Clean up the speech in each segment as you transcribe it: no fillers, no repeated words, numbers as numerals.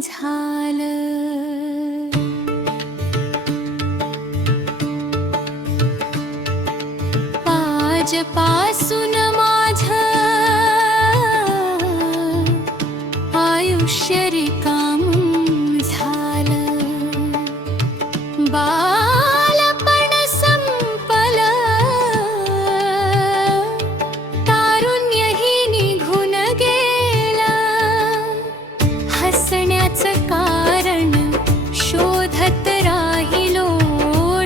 झालं. आजपासून माझं आयुष्य रिकामं झालं. बालपण संपलं, तारुण्यही निघून गेलं. हसण्याचं कारण शोधत राहिलो,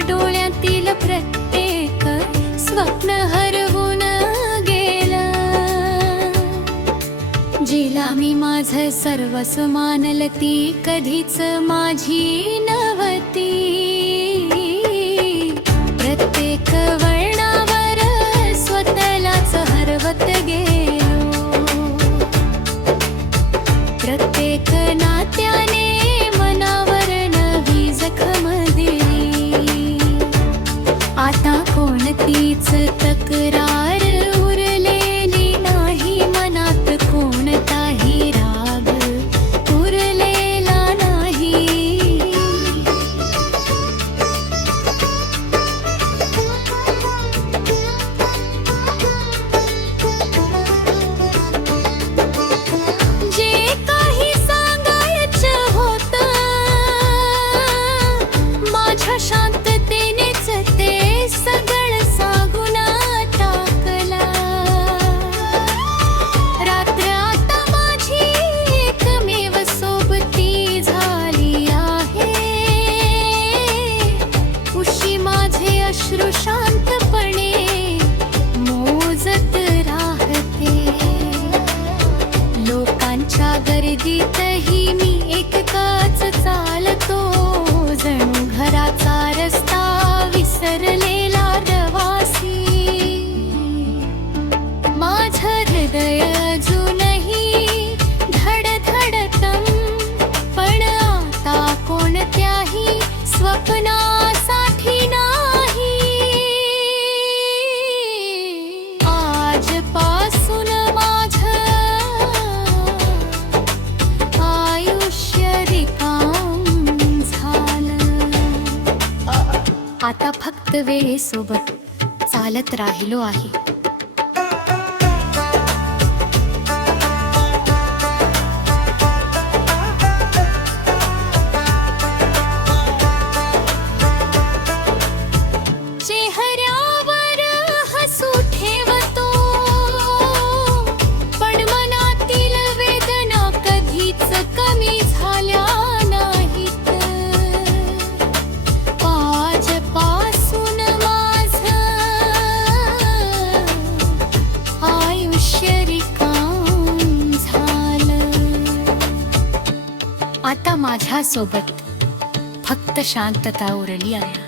डोळ्यातील प्रत्येक स्वप्न हरवून गेलं. जिला मी माझं सर्वस्व मानलं ती कधीच माझी नव्हती. प्रत्येक वळणावर स्वतःलाच हरवत गेलो. प्रत्येक नात्याने मनावर नवी जखम दिली. आता कोणतीच तक्रार उरलेली नाही, मनात कोणताही राग उरलेला नाही. जे काही सांगायचं होतं माझ्या शांततेनेच ते सगळं सांगून टाकला. रात्र आता माझी एकमेव सोबती झाली आहे. उशी माझे अश्रू शांतपणे मोजत राहते. लोकांच्या गर्दीतही मी एकटाच चालतो, जणू घराचा रस्ता विसरलेला प्रवासी. माझं हृदय अजूनही धडधडतं, पण आता कोणत्याही स्वप्नासाठी नाही. आजपासून माझं आयुष्य रिकामं झालं. आता फक्त वेळेसोबत चालत राहिलो आहे. चेहऱ्यावर हसू ठेवतो, पण मनातील वेदना कधीच कमी झाल्या नाहीत. आजपासून माझं आयुष्य रिकामं झालं. आता माझ्यासोबत फक्त शांतता उरली आहे.